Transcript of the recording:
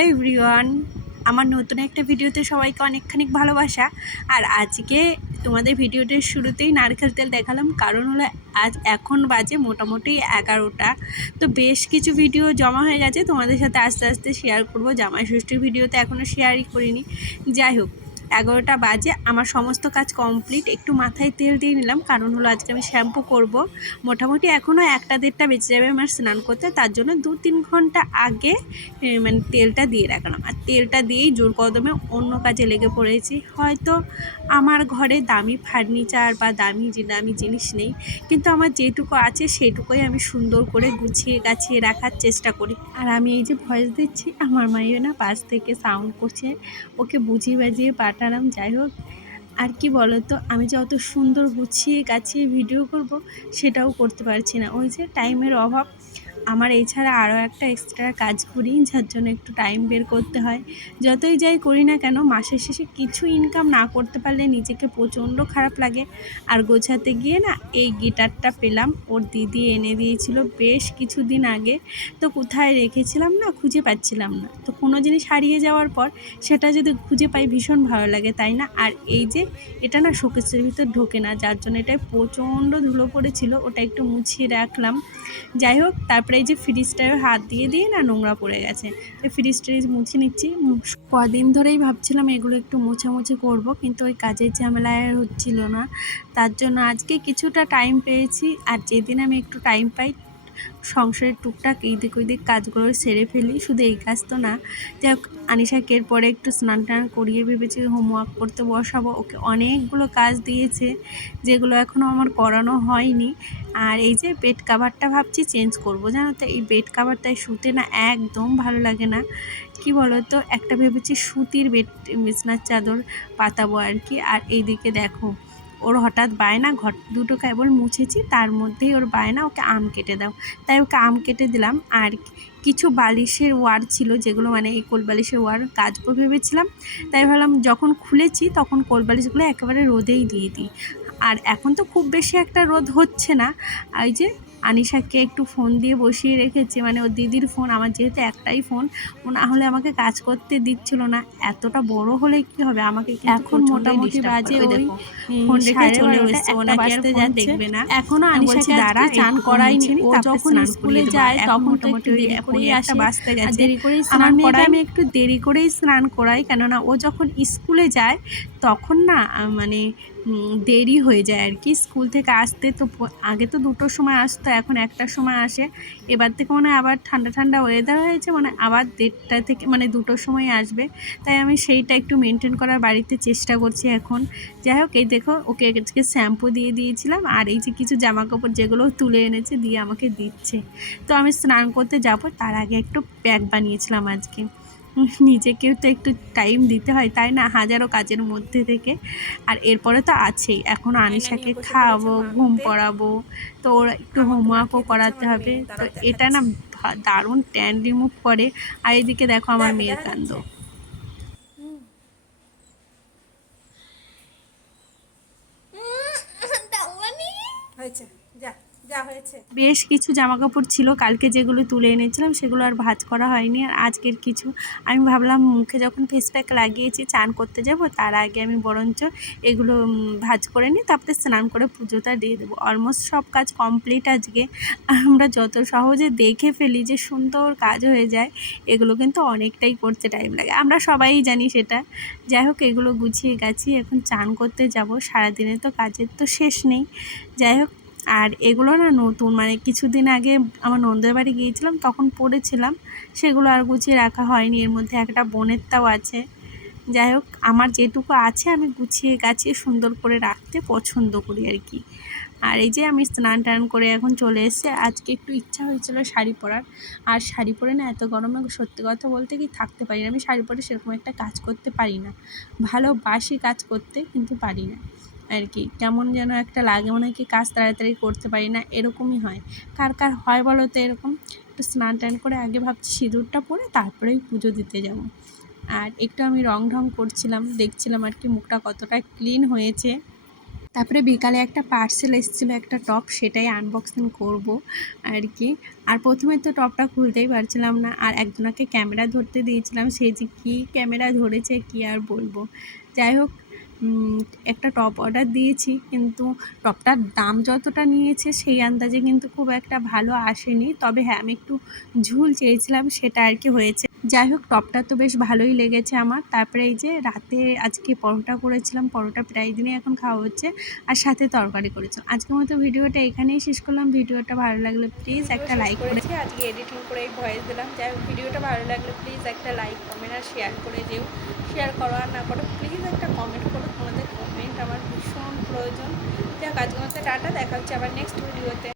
Hello everyone, আমার নতুন একটা ভিডিওতে সবাইকে অনেকখানি ভালোবাসা। আর আজকে তোমাদের ভিডিওটির শুরুতেই নারকেল তেল দেখালাম, কারণ হলো আজ এখন বাজে মোটামুটি এগারোটা। তো বেশ কিছু ভিডিও জমা হয়ে গেছে, তোমাদের সাথে আস্তে আস্তে শেয়ার করব। জামাই ষষ্ঠীর ভিডিওতে এখনও শেয়ারই করিনি। যাই হোক এগারোটা বাজে। আমার সমস্ত কাজ কমপ্লিট একটু মাথায় তেল দিয়ে নিলাম, কারণ হলো আজকে আমি শ্যাম্পু করব। মোটামুটি এখনও একটা দেড়টা বেঁচে যাবে আমার স্নান করতে, তার জন্য দু তিন ঘণ্টা আগে মানে তেলটা দিয়ে রাখলাম। আর তেলটা দিয়েই জোর কদমে অন্য কাজে লেগে পড়েছি। হয়তো আমার ঘরে দামি ফার্নিচার বা দামি যে দামি জিনিস নেই, কিন্তু আমার যেটুকু আছে সেটুকুই আমি সুন্দর করে গুছিয়ে গাছিয়ে রাখার চেষ্টা করি। আর আমি এই যে ভয়েস দিচ্ছি, আমার মাইও না পাশ থেকে সাউন্ড করছে। ওকে বুঝিয়ে বাজিয়ে পাঠালাম যাই হোক। আর কি বলো তো আমি যে অত সুন্দর গুছিয়ে গাছিয়ে ভিডিও করব, সেটাও করতে পারছি না। ওই যে টাইমের অভাব আমার এছাড়া আরও একটা এক্সট্রা কাজ করি, যার জন্য একটু টাইম বের করতে হয়। যতই যাই করি না কেন, মাসের শেষে কিছু ইনকাম না করতে পারলে নিজেকে প্রচণ্ড খারাপ লাগে। আর গোছাতে গিয়ে না, এই গিটারটা পেলাম, ওর দিদি এনে দিয়েছিল বেশ কিছুদিন আগে। তো কোথায় রেখেছিলাম না, খুঁজে পাচ্ছিলাম না। তো কোনো জিনিস হারিয়ে যাওয়ার পর, সেটা যদি খুঁজে পাই, ভীষণ ভালো লাগে, তাই না? আর এই যে, এটা না শোকেসের ভিতর ঢোকে না, যার জন্য এটায় প্রচণ্ড ধুলো পড়েছিল, ওটা একটু মুছিয়ে রাখলাম। যাই হোক, তারপরে এই যে ফ্রিজটায় হাত দিয়ে দিয়ে না নোংরা পড়ে গেছে। তো ফ্রিজটা মুছে নিচ্ছি। কদিন ধরেই ভাবছিলাম এগুলো একটু মোছামুছি করব, কিন্তু ওই কাজের ঝামেলায় হচ্ছিল না। তার জন্য আজকে কিছুটা টাইম পেয়েছি, আর যেদিন আমি একটু টাইম পাই সংসারের টুকটাক এইদিক ওইদিক কাজগুলো সেরে ফেলি। শুধু এই কাজ তো না। যাই হোক আনিশাকে এরপরে একটু স্নান টান করিয়ে ভেবেছি হোমওয়ার্ক করতে বসাবো। ওকে অনেকগুলো কাজ দিয়েছে, যেগুলো এখনও আমার করানো হয়নি। আর এই যে বেড কাভারটা ভাবছি চেঞ্জ করব। জানো তো, এই বেড কাভারটায় শুতে না একদম ভালো লাগে না। কি তো একটা ভেবেছি সুতির বেড, বিছনার চাদর পাতাবো আর কি। আর এইদিকে দেখো ওর হঠাৎ বায়না ঘর দুটো কেবল মুছেছি, তার মধ্যেই ওর বায়না, ওকে আম কেটে দাও। তাই ওকে আম কেটে দিলাম, আর কিছু বালিশের ওয়ার ছিল, যেগুলো মানে এই কোল বালিশের ওয়ার কাচবো ভেবেছিলাম, তাই ভাবলাম যখন খুলেছি তখন কোল বালিশগুলো একেবারে রোদেই দিয়ে দিই। আর এখন তো খুব বেশি একটা রোদ হচ্ছে না এই যে আনিশাকে একটু ফোন দিয়ে বসিয়ে রেখেছে। মানে ওর দিদির ফোন আমার যেহেতু একটাই ফোন ও না হলে আমাকে কাজ করতে দিচ্ছিল না। এতটা বড় হলে কি হবে? আমাকে এখন মোটামুটি বাজে ওই ফোন রেখে চলে এসছে। ওনাকে আর ফোন দেখবে না। এখনও আনিশাকে দাঁড়া চান করাইনি ও যখন স্কুলে যায় তখন তো মোটামুটি একটু ওই দেরি আসে। বাজতে গেছে। দেরি আমার স্নান করাই আমি একটু দেরি করেই স্নান করাই। কেননা ও যখন স্কুলে যায় তখন না মানে দেরি হয়ে যায় আর কি। স্কুল থেকে আসতে তো আগে তো দুটোর সময় আসতো, এখন একটার সময় আসে। এবার থেকে মানে আবার ঠান্ডা ঠান্ডা ওয়েদার হয়েছে মানে আবার দেড়টা থেকে মানে দুটোর সময় আসবে। তাই আমি সেইটা একটু মেনটেন করার বাড়িতে চেষ্টা করছি এখন। যাই হোক, এই দেখো, ওকে আজকে শ্যাম্পু দিয়ে দিয়েছিলাম, আর এই যে কিছু জামা কাপড় যেগুলো তুলে এনেছে দিয়ে আমাকে দিচ্ছে। তো আমি স্নান করতে যাব, তার আগে একটু প্যাক বানিয়েছিলাম আজকে। নিজেকেও তো একটু টাইম দিতে হয় তাই না? হাজারো কাজের মধ্যে থেকে। আর এরপরে তো আছেই। এখন আনিশাকে খাওয়াবো ঘুম পড়াবো তো ওর একটু হোমওয়ার্কও করাতে হবে। তো এটা না ভা- দারুণ ট্যান রিমুভ করে। আর এদিকে দেখো আমার মেয়ের যা হয়েছে। বেশ কিছু জামা কাপড় ছিল, কালকে যেগুলো তুলে এনেছিলাম সেগুলো আর ভাঁজ করা হয়নি। আর আজকের কিছু, আমি ভাবলাম মুখে যখন ফেস প্যাক লাগিয়েছি, চান করতে যাব, তার আগে আমি বরঞ্চ এগুলো ভাঁজ করে নিই তারপরে স্নান করে পুজোটা দিয়ে দেবো। অলমোস্ট সব কাজ কমপ্লিট আজকে। আমরা যত সহজে দেখে ফেলি যে সুন্দর কাজ হয়ে যায়, এগুলো কিন্তু অনেকটাই করতে টাইম লাগে। আমরা সবাই জানি সেটা। যাই হোক, এগুলো গুছিয়ে গাছিয়ে এখন চান করতে যাব। সারাদিনে তো কাজের তো শেষ নেই। যাই হোক আর এগুলো না নতুন মানে কিছুদিন আগে আমার নন্দের বাড়ি গিয়েছিলাম, তখন পড়েছিলাম। সেগুলো আর গুছিয়ে রাখা হয়নি, এর মধ্যে একটা বোনেরটাও আছে। যাই হোক, আমার যেটুকু আছে আমি গুছিয়ে গাছিয়ে সুন্দর করে রাখতে পছন্দ করি আর কি। আর এই যে আমি স্নান টান করে এখন চলে এসেছি, আজকে একটু ইচ্ছা হয়েছিল শাড়ি পরার। আর শাড়ি পরে না এত গরমে সত্যি কথা বলতে কি থাকতে পারি না, আমি শাড়ি পরে সেরকম একটা কাজ করতে পারি না। ভালোবাসি কাজ করতে, কিন্তু পারি না। আর কি। কেমন যেন একটা লাগে, মনে হয় কি কাজ তাড়াতাড়ি করতে পারি না, এরকমই হয়। কার কার হয় বলো তো এরকম? একটু স্নান টান করে আগে ভাবছি সিঁদুরটা পরে তারপরেই পুজো দিতে যাব। আর একটু আমি রং ঢং করছিলাম, দেখছিলাম আর কি মুখটা কতটা ক্লিন হয়েছে। তারপরে বিকালে একটা পার্সেল এসেছিল, একটা টপ, সেটাই আনবক্সিং করব আর কি। আর প্রথমে তো টপটা খুলতেই পারছিলাম না, আর একজনকে ক্যামেরা ধরতে দিয়েছিলাম, সে যে কী ক্যামেরা ধরেছে, কি আর বলব? যাই হোক একটা টপ অর্ডার দিয়েছি, কিন্তু টপটার দাম যতটা নিয়েছে সেই আন্দাজে কিন্তু খুব একটা ভালো আসেনি। তবে হ্যাঁ আমি একটু ঝুল চেয়েছিলাম, সেটা আর কি হয়েছে। যাই হোক, টপটা তো বেশ ভালোই লেগেছে আমার। তারপরে এই যে রাতে আজকে পরোটা করেছিলাম, পরোটা প্রায় দিনই এখন খাওয়া হচ্ছে, আর সাথে তরকারি করেছিলাম। আজকের মতো ভিডিওটা এখানেই শেষ করলাম। ভিডিওটা ভালো লাগলে প্লিজ একটা লাইক করেছি আজকে এডিটিং করে ভয়েস দিলাম। যাই হোক, ভিডিওটা ভালো লাগলে প্লিজ একটা লাইক কমেন্ট আর শেয়ার করে যেও শেয়ার করো আর না করো, প্লিজ একটা কমেন্ট করো। তোমাদের কমেন্ট আমার ভীষণ প্রয়োজন। যাক আজকের মতো টাটা, দেখা হচ্ছে আবার নেক্সট ভিডিওতে